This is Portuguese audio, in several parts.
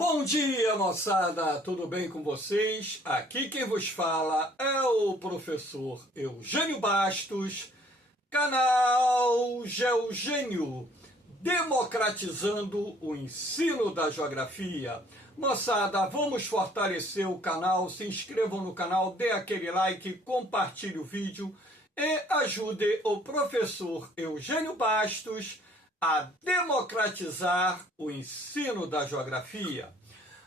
Bom dia, moçada! Tudo bem com vocês? Aqui quem vos fala é o professor Eugênio Bastos, canal Geogênio, democratizando o ensino da geografia. Moçada, vamos fortalecer o canal, se inscrevam no canal, dê aquele like, compartilhe o vídeo e ajude o professor Eugênio Bastos a democratizar o ensino da geografia.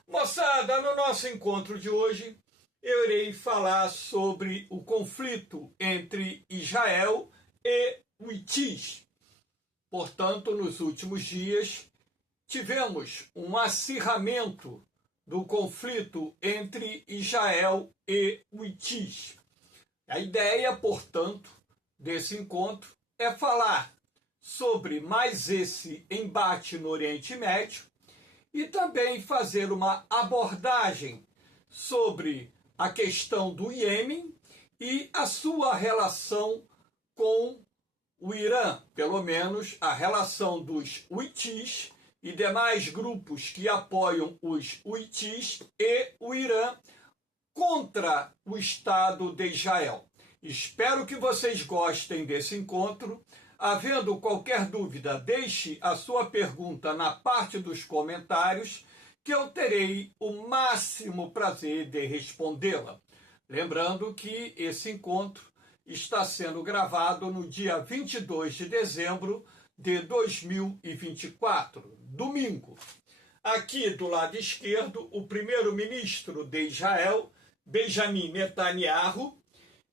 Moçada, no nosso encontro de hoje, eu irei falar sobre o conflito entre Israel e Houthis. Portanto, nos últimos dias, tivemos um acirramento do conflito entre Israel e Houthis. A ideia, portanto, desse encontro é falar sobre mais esse embate no Oriente Médio e também fazer uma abordagem sobre a questão do Iêmen e a sua relação com o Irã, pelo menos a relação dos Houthis e demais grupos que apoiam os Houthis e o Irã contra o Estado de Israel. Espero que vocês gostem desse encontro. Havendo qualquer dúvida, deixe a sua pergunta na parte dos comentários, que eu terei o máximo prazer de respondê-la. Lembrando que esse encontro está sendo gravado no dia 22 de dezembro de 2024, domingo. Aqui do lado esquerdo, o primeiro-ministro de Israel, Benjamin Netanyahu,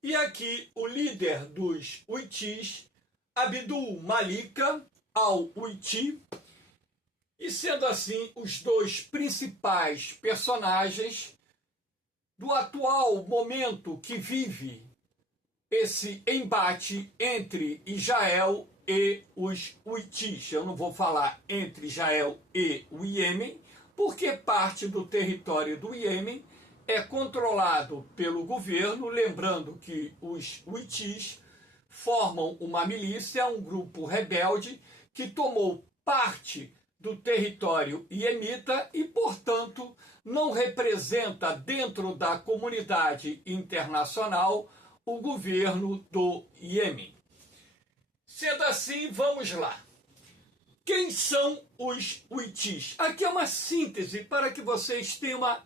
e aqui o líder dos Houthis, Abdul Malik al-Houthi, e sendo assim os dois principais personagens do atual momento que vive esse embate entre Israel e os Houthis. Eu não vou falar entre Israel e o Iêmen, porque parte do território do Iêmen é controlado pelo governo, lembrando que os Houthis formam uma milícia, um grupo rebelde que tomou parte do território iemita e, portanto, não representa dentro da comunidade internacional o governo do Iêmen. Sendo assim, vamos lá. Quem são os Houthis? Aqui é uma síntese para que vocês tenham uma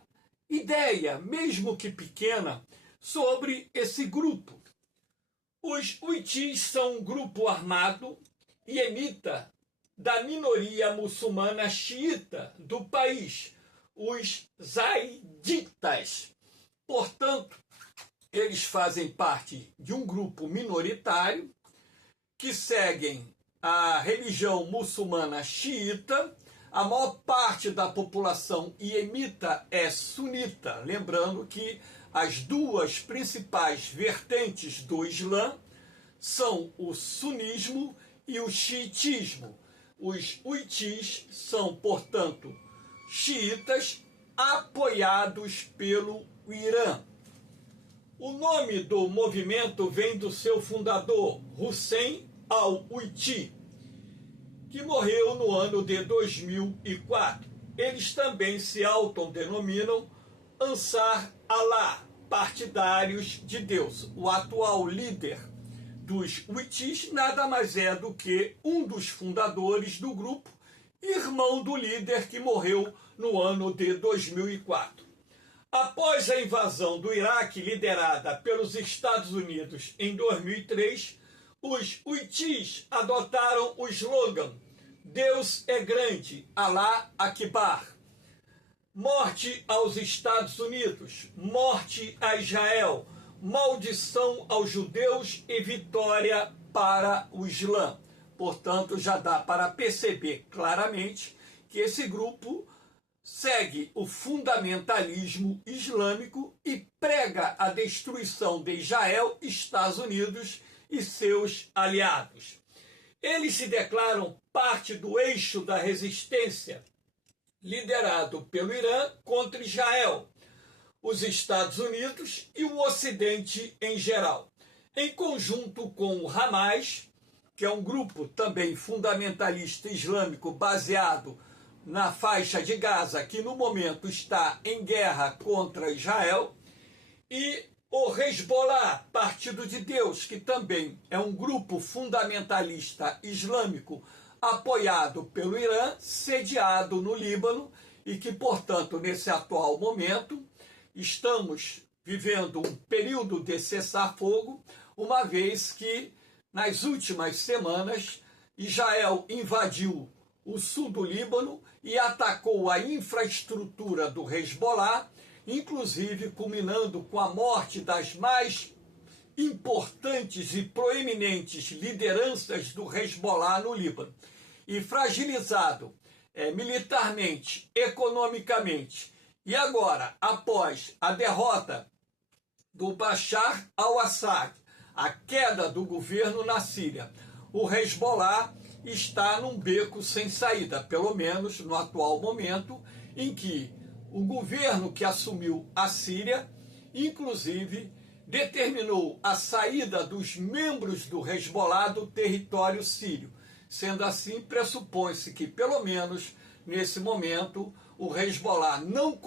ideia, mesmo que pequena, sobre esse grupo. Os Houthis são um grupo armado iemita da minoria muçulmana xiita do país, os zaiditas. Portanto, eles fazem parte de um grupo minoritário que seguem a religião muçulmana xiita. A maior parte da população iemita é sunita, lembrando que as duas principais vertentes do Islã são o sunismo e o xiitismo. Os Houthis são, portanto, xiitas apoiados pelo Irã. O nome do movimento vem do seu fundador, Hussein al-Houthi, que morreu no ano de 2004. Eles também se autodenominam Ansar Allah, partidários de Deus. O atual líder dos Houthis nada mais é do que um dos fundadores do grupo, irmão do líder que morreu no ano de 2004. Após a invasão do Iraque, liderada pelos Estados Unidos em 2003, os Houthis adotaram o slogan Deus é grande, Allah Akbar. Morte aos Estados Unidos, morte a Israel, maldição aos judeus e vitória para o Islã. Portanto, já dá para perceber claramente que esse grupo segue o fundamentalismo islâmico e prega a destruição de Israel, Estados Unidos e seus aliados. Eles se declaram parte do eixo da resistência liderado pelo Irã contra Israel, os Estados Unidos e o Ocidente em geral, em conjunto com o Hamas, que é um grupo também fundamentalista islâmico baseado na faixa de Gaza, que no momento está em guerra contra Israel, e o Hezbollah, Partido de Deus, que também é um grupo fundamentalista islâmico apoiado pelo Irã, sediado no Líbano, e que, portanto, nesse atual momento, estamos vivendo um período de cessar-fogo, uma vez que, nas últimas semanas, Israel invadiu o sul do Líbano e atacou a infraestrutura do Hezbollah, inclusive culminando com a morte das mais importantes e proeminentes lideranças do Hezbollah no Líbano. E fragilizado militarmente, economicamente, e agora, após a derrota do Bashar al-Assad, a queda do governo na Síria, o Hezbollah está num beco sem saída, pelo menos no atual momento, em que o governo que assumiu a Síria, inclusive, determinou a saída dos membros do Hezbollah do território sírio. Sendo assim, pressupõe-se que, pelo menos nesse momento, o Hezbollah não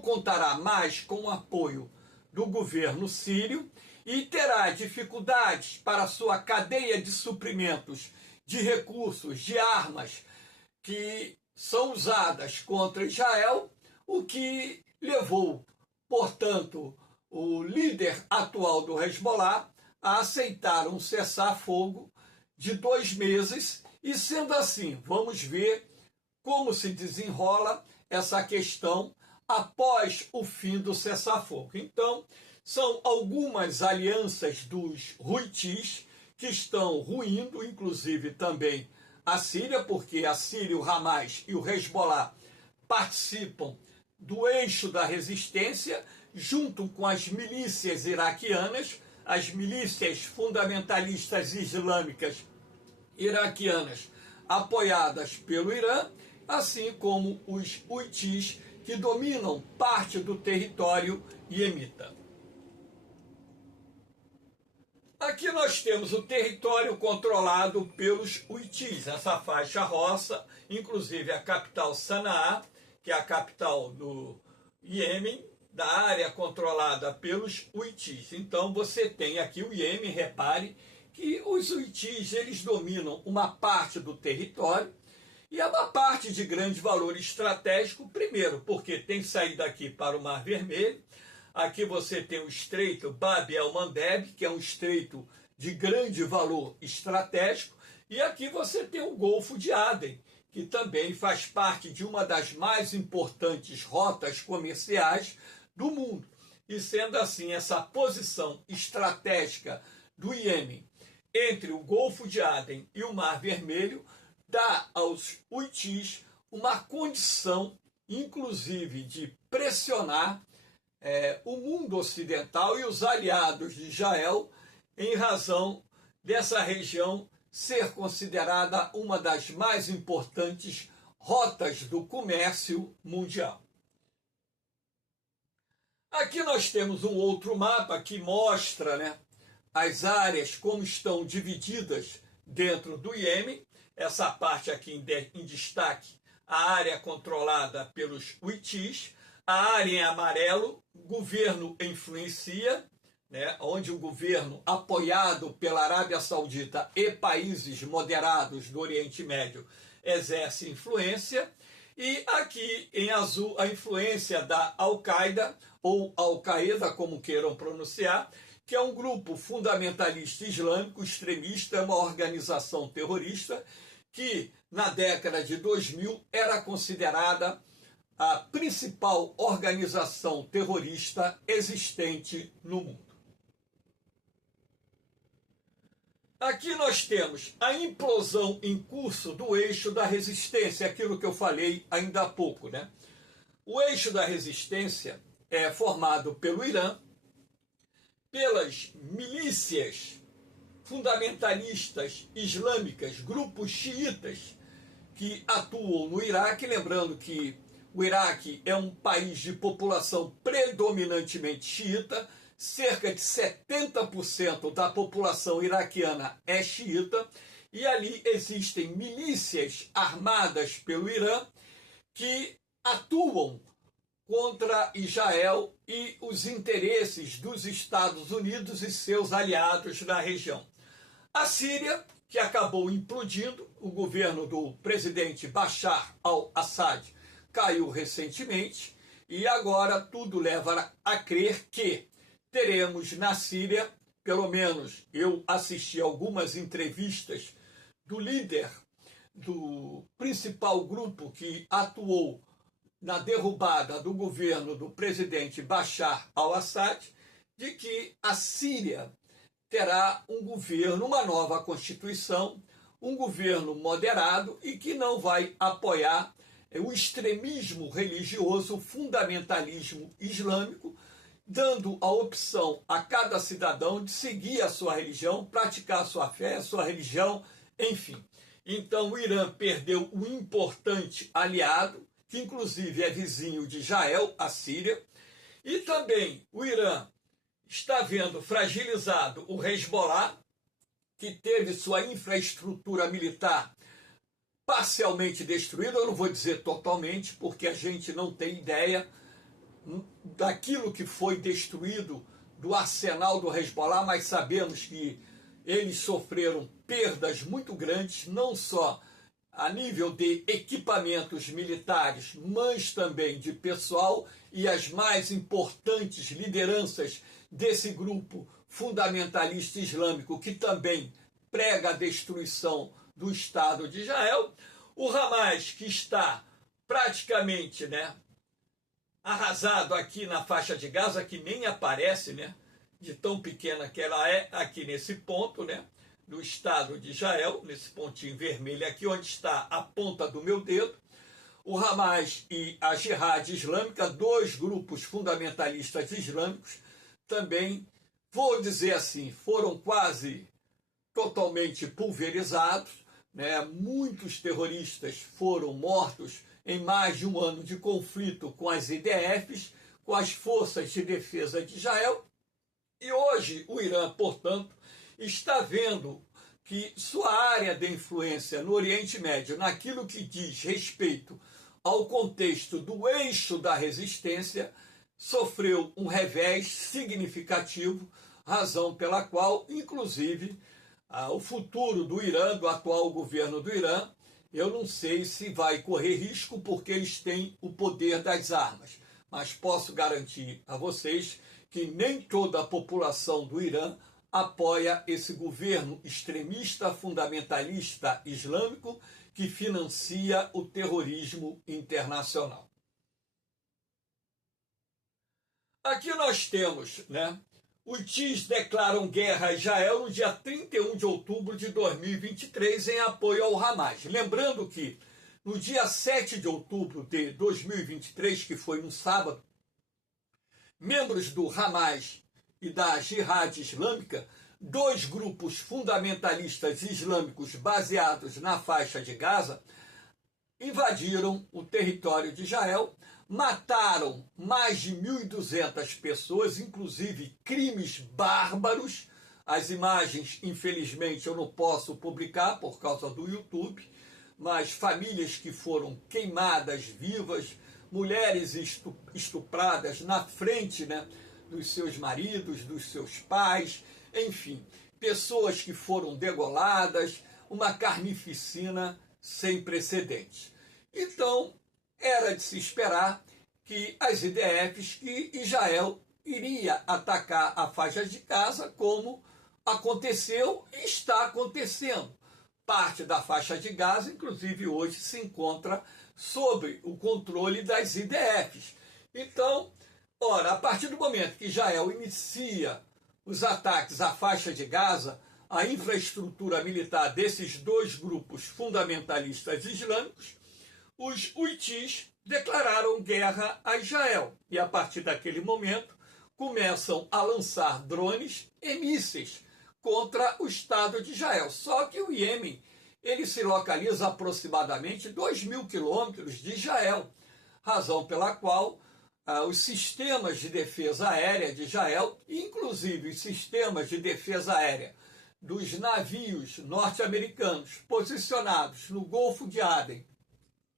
contará mais com o apoio do governo sírio e terá dificuldades para sua cadeia de suprimentos, de recursos, de armas que são usadas contra Israel, o que levou, portanto, o líder atual do Hezbollah a aceitar um cessar-fogo de 2 meses, e sendo assim, vamos ver como se desenrola essa questão após o fim do cessar-fogo. Então, são algumas alianças dos Houthis que estão ruindo, inclusive também a Síria, porque a Síria, o Hamas e o Hezbollah participam do eixo da resistência, junto com as milícias iraquianas, as milícias fundamentalistas islâmicas iraquianas apoiadas pelo Irã, assim como os Houthis, que dominam parte do território iemita. Aqui nós temos o território controlado pelos Houthis, essa faixa roça, inclusive a capital Sanaa, que é a capital do Iêmen, da área controlada pelos Houthis. Então você tem aqui o Iêmen, repare que os Houthis, eles dominam uma parte do território, e é uma parte de grande valor estratégico, primeiro, porque tem saída aqui para o Mar Vermelho. Aqui você tem o estreito Bab el-Mandeb, que é um estreito de grande valor estratégico, e aqui você tem o Golfo de Aden, que também faz parte de uma das mais importantes rotas comerciais do mundo. E sendo assim, essa posição estratégica do Iêmen entre o Golfo de Aden e o Mar Vermelho dá aos Houthis uma condição, inclusive, de pressionar o mundo ocidental e os aliados de Israel, em razão dessa região ser considerada uma das mais importantes rotas do comércio mundial. Aqui nós temos um outro mapa que mostra, as áreas como estão divididas dentro do Iêmen. Essa parte aqui em destaque, a área controlada pelos Houthis, a área em amarelo, governo influencia, onde o governo apoiado pela Arábia Saudita e países moderados do Oriente Médio exerce influência, e aqui em azul a influência da Al-Qaeda, ou Al-Qaeda, como queiram pronunciar, que é um grupo fundamentalista islâmico extremista, uma organização terrorista que na década de 2000 era considerada a principal organização terrorista existente no mundo. Aqui nós temos a implosão em curso do eixo da resistência, aquilo que eu falei ainda há pouco, O eixo da resistência é formado pelo Irã, pelas milícias fundamentalistas islâmicas, grupos xiitas que atuam no Iraque, lembrando que o Iraque é um país de população predominantemente xiita, cerca de 70% da população iraquiana é xiita, e ali existem milícias armadas pelo Irã que atuam contra Israel e os interesses dos Estados Unidos e seus aliados na região. A Síria, que acabou implodindo, o governo do presidente Bashar al-Assad caiu recentemente e agora tudo leva a crer que teremos na Síria, pelo menos eu assisti algumas entrevistas do líder do principal grupo que atuou na derrubada do governo do presidente Bashar al-Assad, de que a Síria terá um governo, uma nova constituição, um governo moderado e que não vai apoiar o extremismo religioso, o fundamentalismo islâmico, dando a opção a cada cidadão de seguir a sua religião, praticar a sua fé, a sua religião, enfim. Então o Irã perdeu um importante aliado, que inclusive é vizinho de Israel, a Síria, e também o Irã está vendo fragilizado o Hezbollah, que teve sua infraestrutura militar parcialmente destruída, eu não vou dizer totalmente, porque a gente não tem ideia daquilo que foi destruído do arsenal do Hezbollah, mas sabemos que eles sofreram perdas muito grandes, não só a nível de equipamentos militares, mas também de pessoal, e as mais importantes lideranças desse grupo fundamentalista islâmico, que também prega a destruição do Estado de Israel. O Hamas, que está praticamente, arrasado aqui na faixa de Gaza, que nem aparece, de tão pequena que ela é aqui nesse ponto, do Estado de Israel, nesse pontinho vermelho aqui, onde está a ponta do meu dedo. O Hamas e a Jihad Islâmica, dois grupos fundamentalistas islâmicos, também, vou dizer assim, foram quase totalmente pulverizados, Muitos terroristas foram mortos em mais de um ano de conflito com as IDFs, com as forças de defesa de Israel. E hoje o Irã, portanto, está vendo que sua área de influência no Oriente Médio, naquilo que diz respeito ao contexto do eixo da resistência, sofreu um revés significativo, razão pela qual, inclusive, o futuro do Irã, do atual governo do Irã, eu não sei se vai correr risco, porque eles têm o poder das armas. Mas posso garantir a vocês que nem toda a população do Irã apoia esse governo extremista, fundamentalista islâmico que financia o terrorismo internacional. Aqui nós temos, os Houthis declaram guerra a Israel no dia 31 de outubro de 2023 em apoio ao Hamas. Lembrando que no dia 7 de outubro de 2023, que foi um sábado, membros do Hamas e da Jihad Islâmica, dois grupos fundamentalistas islâmicos baseados na faixa de Gaza, invadiram o território de Israel, mataram mais de 1.200 pessoas, inclusive crimes bárbaros. As imagens, infelizmente, eu não posso publicar por causa do YouTube, mas famílias que foram queimadas vivas, mulheres estupradas na frente, dos seus maridos, dos seus pais, enfim, pessoas que foram degoladas, uma carnificina sem precedentes. Então, era de se esperar que as IDFs, que Israel iria atacar a faixa de Gaza, como aconteceu e está acontecendo. Parte da faixa de Gaza, inclusive hoje, se encontra sob o controle das IDFs. Então, a partir do momento que Israel inicia os ataques à faixa de Gaza, a infraestrutura militar desses dois grupos fundamentalistas islâmicos, os Houthis declararam guerra a Israel. E a partir daquele momento começam a lançar drones e mísseis contra o Estado de Israel. Só que o Iêmen, ele se localiza a aproximadamente 2.000 quilômetros de Israel, razão pela qual os sistemas de defesa aérea de Israel, inclusive os sistemas de defesa aérea dos navios norte-americanos posicionados no Golfo de Aden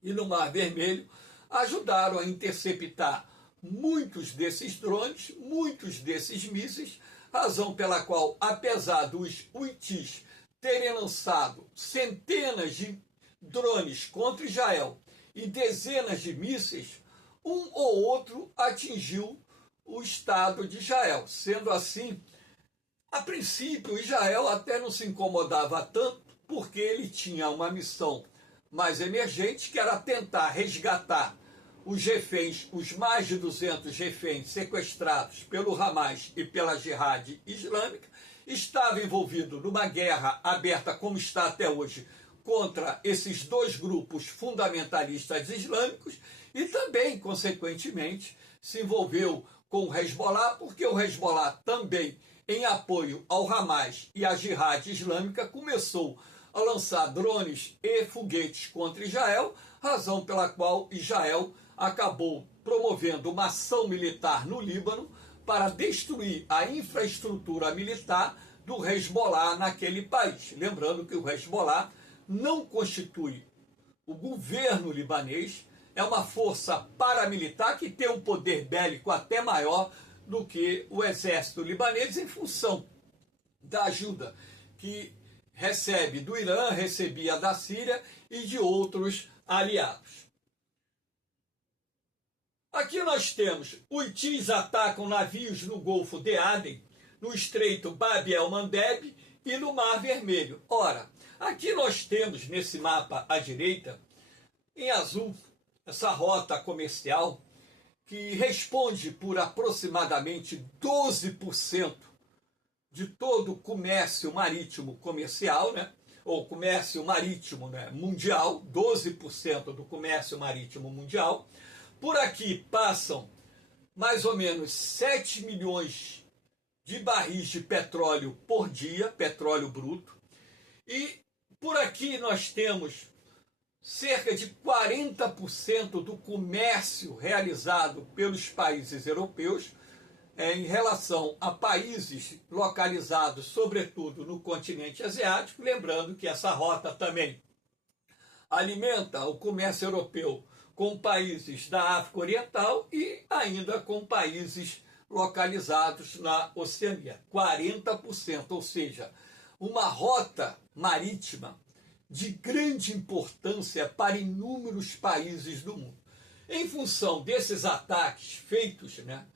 e no Mar Vermelho ajudaram a interceptar muitos desses drones, muitos desses mísseis, razão pela qual, apesar dos Houthis terem lançado centenas de drones contra Israel e dezenas de mísseis, um ou outro atingiu o Estado de Israel. Sendo assim, a princípio, Israel até não se incomodava tanto, porque ele tinha uma missão mais emergente, que era tentar resgatar os reféns, os mais de 200 reféns sequestrados pelo Hamas e pela Jihad Islâmica. Estava envolvido numa guerra aberta, como está até hoje, contra esses dois grupos fundamentalistas islâmicos e também, consequentemente, se envolveu com o Hezbollah, porque o Hezbollah também, em apoio ao Hamas e à Jihad Islâmica, começou a lançar drones e foguetes contra Israel, razão pela qual Israel acabou promovendo uma ação militar no Líbano para destruir a infraestrutura militar do Hezbollah naquele país. Lembrando que o Hezbollah não constitui o governo libanês, é uma força paramilitar que tem um poder bélico até maior do que o exército libanês, em função da ajuda que recebe do Irã, recebia da Síria e de outros aliados. Aqui nós temos, Houthis atacam navios no Golfo de Aden, no Estreito Bab el-Mandeb e no Mar Vermelho. Ora, aqui nós temos nesse mapa à direita, em azul, essa rota comercial que responde por aproximadamente 12% de todo o comércio marítimo comercial, né? Ou comércio marítimo, né? Mundial, 12% do comércio marítimo mundial. Por aqui passam mais ou menos 7 milhões de barris de petróleo por dia, petróleo bruto. E por aqui nós temos cerca de 40% do comércio realizado pelos países europeus em relação a países localizados, sobretudo no continente asiático. Lembrando que essa rota também alimenta o comércio europeu com países da África Oriental e ainda com países localizados na Oceania. 40%, ou seja, uma rota marítima de grande importância para inúmeros países do mundo. Em função desses ataques feitos, né,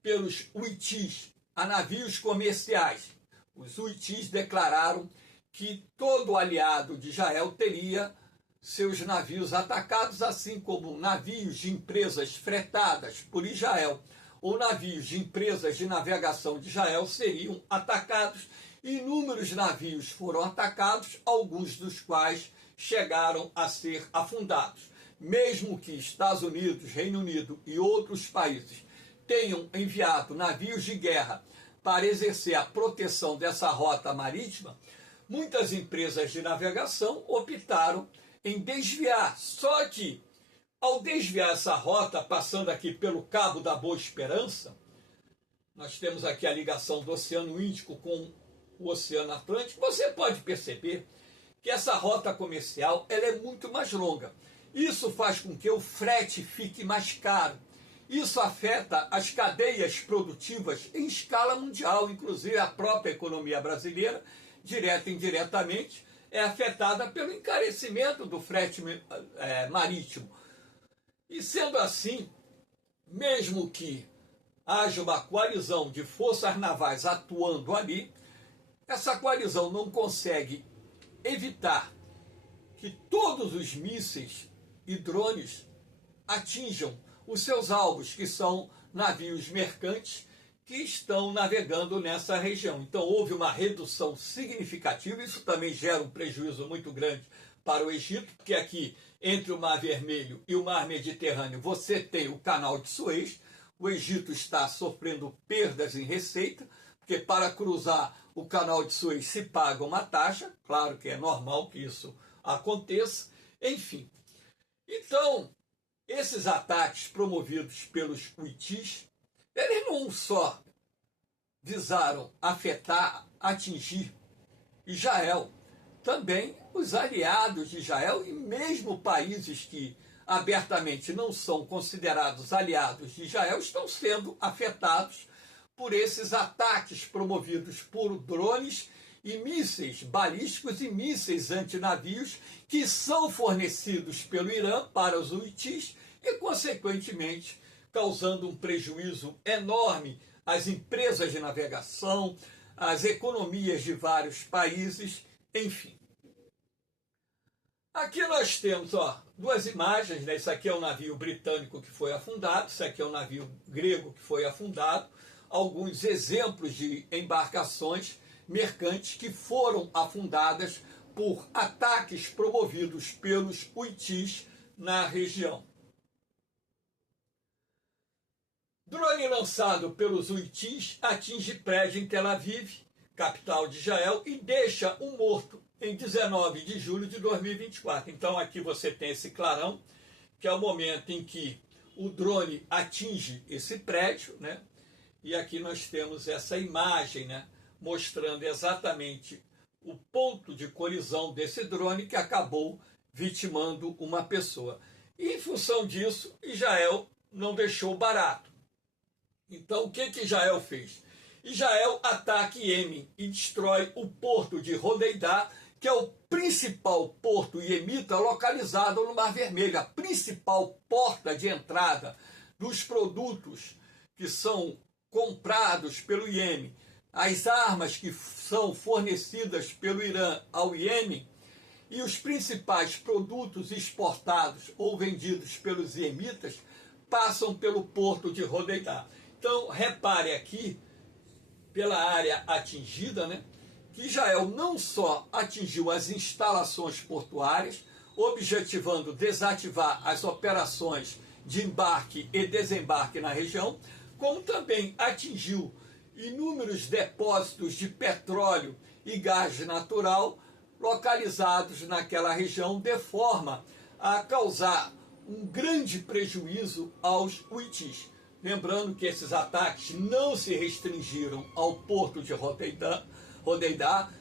pelos Houthis a navios comerciais, os Houthis declararam que todo aliado de Israel teria seus navios atacados, assim como navios de empresas fretadas por Israel ou navios de empresas de navegação de Israel seriam atacados. Inúmeros navios foram atacados, alguns dos quais chegaram a ser afundados. Mesmo que Estados Unidos, Reino Unido e outros países tenham enviado navios de guerra para exercer a proteção dessa rota marítima, muitas empresas de navegação optaram em desviar. Só que, ao desviar essa rota, passando aqui pelo Cabo da Boa Esperança, nós temos aqui a ligação do Oceano Índico com o Oceano Atlântico, você pode perceber que essa rota comercial ela é muito mais longa. Isso faz com que o frete fique mais caro. Isso afeta as cadeias produtivas em escala mundial, inclusive a própria economia brasileira, direta e indiretamente, é afetada pelo encarecimento do frete marítimo. E sendo assim, mesmo que haja uma coalizão de forças navais atuando ali, essa coalizão não consegue evitar que todos os mísseis e drones atinjam os seus alvos, que são navios mercantes que estão navegando nessa região. Então houve uma redução significativa, isso também gera um prejuízo muito grande para o Egito, porque aqui entre o Mar Vermelho e o Mar Mediterrâneo você tem o Canal de Suez. O Egito está sofrendo perdas em receita, porque para cruzar o Canal de Suez se paga uma taxa, claro que é normal que isso aconteça, enfim. Então, esses ataques promovidos pelos Houthis, eles não só visaram afetar, atingir Israel, também os aliados de Israel e mesmo países que abertamente não são considerados aliados de Israel, estão sendo afetados por esses ataques promovidos por drones e mísseis balísticos e mísseis antinavios que são fornecidos pelo Irã para os huitis e, consequentemente, causando um prejuízo enorme às empresas de navegação, às economias de vários países, enfim. Aqui nós temos duas imagens, né? Isso aqui é um navio britânico que foi afundado, isso aqui é um navio grego que foi afundado, alguns exemplos de embarcações mercantes que foram afundadas por ataques promovidos pelos huitis na região. Drone lançado pelos huitis atinge prédio em Tel Aviv, capital de Israel, e deixa um morto em 19 de julho de 2024. Então aqui você tem esse clarão, que é o momento em que o drone atinge esse prédio, né? E aqui nós temos essa imagem, né, mostrando exatamente o ponto de colisão desse drone que acabou vitimando uma pessoa. E em função disso, Israel não deixou barato. Então o que Israel fez? Israel ataca Iêmen e destrói o porto de Hodeida, que é o principal porto iemita localizado no Mar Vermelho, a principal porta de entrada dos produtos que são comprados pelo Iêmen, as armas que são fornecidas pelo Irã ao Iêmen e os principais produtos exportados ou vendidos pelos iemitas passam pelo porto de Hodeida. Então, repare aqui, pela área atingida, né, que Israel não só atingiu as instalações portuárias, objetivando desativar as operações de embarque e desembarque na região, como também atingiu inúmeros depósitos de petróleo e gás natural localizados naquela região, de forma a causar um grande prejuízo aos huitis. Lembrando que esses ataques não se restringiram ao porto de Hodeida,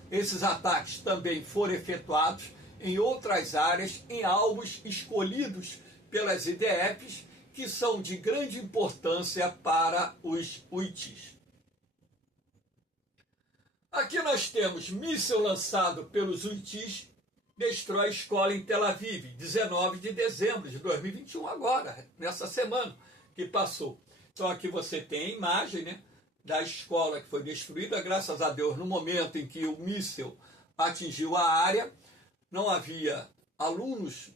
esses ataques também foram efetuados em outras áreas, em alvos escolhidos pelas IDFs, que são de grande importância para os huitis. Aqui nós temos míssil lançado pelos huitis, destrói escola em Tel Aviv, 19 de dezembro de 2021, agora, nessa semana que passou. Então aqui você tem a imagem, né, da escola que foi destruída, graças a Deus, no momento em que o míssil atingiu a área, não havia alunos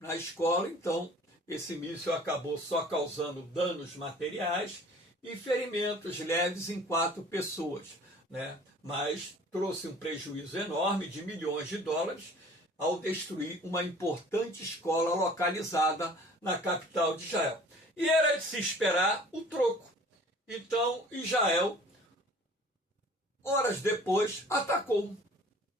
na escola, então esse míssil acabou só causando danos materiais e ferimentos leves em 4 pessoas, né? Mas trouxe um prejuízo enorme de milhões de dólares ao destruir uma importante escola localizada na capital de Israel. E era de se esperar o troco. Então Israel, horas depois, atacou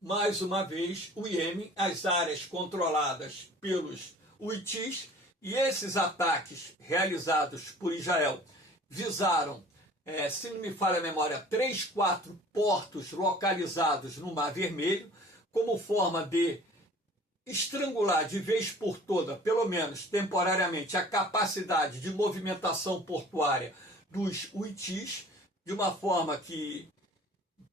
mais uma vez o Iêmen, as áreas controladas pelos huitis, e esses ataques realizados por Israel visaram, se não me falha a memória, 3, 4 portos localizados no Mar Vermelho, como forma de estrangular de vez por toda, pelo menos temporariamente, a capacidade de movimentação portuária dos huitis, de uma forma que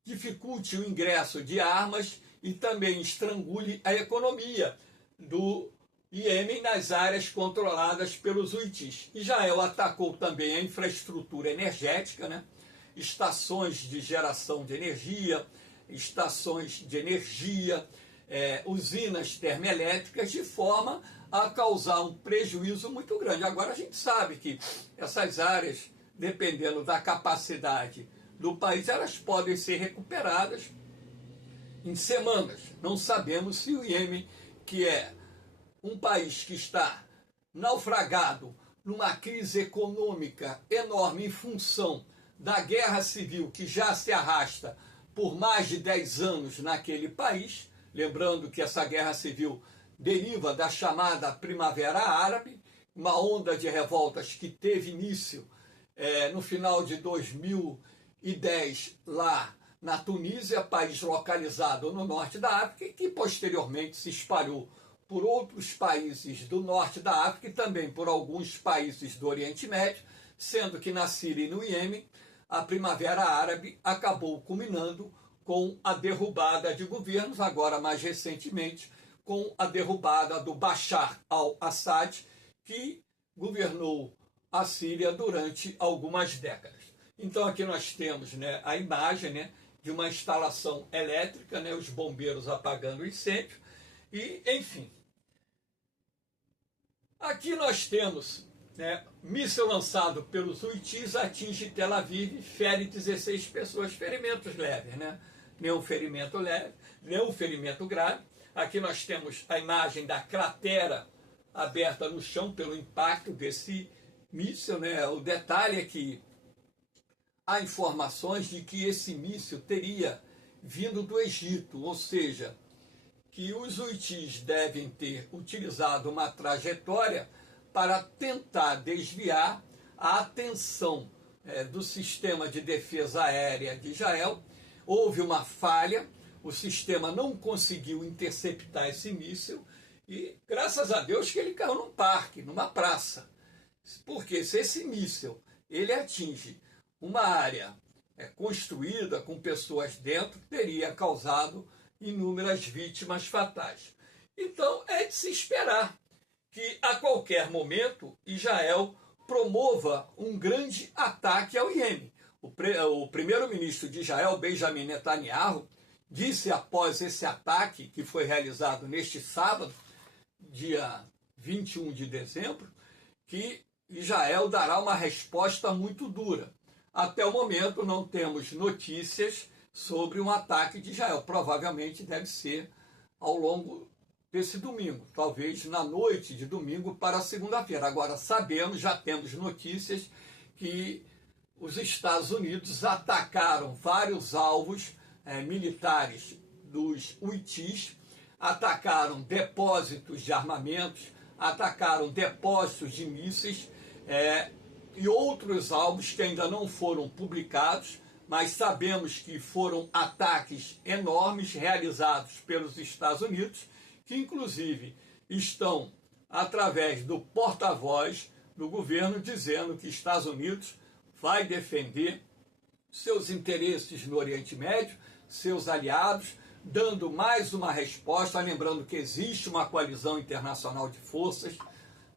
dificulte o ingresso de armas e também estrangule a economia do Iêmen nas áreas controladas pelos huitis. Israel atacou também a infraestrutura energética, né? Estações de geração de energia, usinas termoelétricas, de forma a causar um prejuízo muito grande. Agora a gente sabe que essas áreas, dependendo da capacidade do país, elas podem ser recuperadas em semanas. Não sabemos se o Iêmen, que é um país que está naufragado numa crise econômica enorme em função da guerra civil que já se arrasta por mais de 10 anos naquele país, lembrando que essa guerra civil deriva da chamada Primavera Árabe, uma onda de revoltas que teve início no final de 2010 lá na Tunísia, país localizado no norte da África, e que posteriormente se espalhou por outros países do norte da África e também por alguns países do Oriente Médio, sendo que na Síria e no Iêmen, a Primavera Árabe acabou culminando com a derrubada de governos, agora mais recentemente, com a derrubada do Bashar al-Assad, que governou a Síria durante algumas décadas. Então aqui nós temos, né, a imagem, né, de uma instalação elétrica, né, os bombeiros apagando o incêndio, e enfim. Aqui nós temos, né, míssil lançado pelos Houthis atinge Tel Aviv, fere 16 pessoas, ferimentos leves, né? Nenhum ferimento leve, nenhum ferimento grave. Aqui nós temos a imagem da cratera aberta no chão pelo impacto desse míssil, né? O detalhe é que há informações de que esse míssil teria vindo do Egito, ou seja, que os Houthis devem ter utilizado uma trajetória para tentar desviar a atenção do sistema de defesa aérea de Israel. Houve uma falha, o sistema não conseguiu interceptar esse míssil e, graças a Deus, que ele caiu num parque, numa praça. Porque se esse míssil ele atinge uma área construída com pessoas dentro, teria causado inúmeras vítimas fatais. Então, é de se esperar que a qualquer momento Israel promova um grande ataque ao Iêmen. O primeiro-ministro de Israel, Benjamin Netanyahu, disse após esse ataque que foi realizado neste sábado, dia 21 de dezembro, que Israel dará uma resposta muito dura. Até o momento não temos notícias sobre um ataque de Israel. Provavelmente deve ser ao longo desse domingo, talvez na noite de domingo para segunda-feira. Agora sabemos, já temos notícias que os Estados Unidos atacaram vários alvos militares dos Houthis, atacaram depósitos de armamentos, atacaram depósitos de mísseis e outros alvos que ainda não foram publicados, mas sabemos que foram ataques enormes realizados pelos Estados Unidos, que inclusive estão através do porta-voz do governo dizendo que Estados Unidos vai defender seus interesses no Oriente Médio, seus aliados, dando mais uma resposta, lembrando que existe uma coalizão internacional de forças,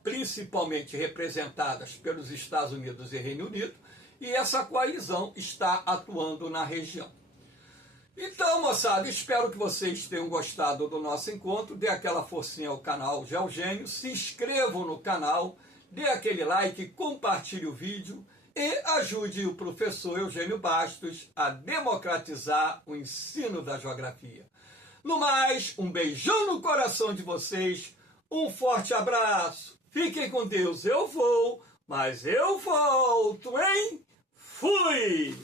principalmente representadas pelos Estados Unidos e Reino Unido, e essa coalizão está atuando na região. Então, moçada, espero que vocês tenham gostado do nosso encontro. Dê aquela forcinha ao canal Geogênio, se inscrevam no canal, dê aquele like, compartilhe o vídeo e ajude o professor Eugênio Bastos a democratizar o ensino da geografia. No mais, um beijão no coração de vocês, um forte abraço, fiquem com Deus, eu vou, mas eu volto, hein? Fui!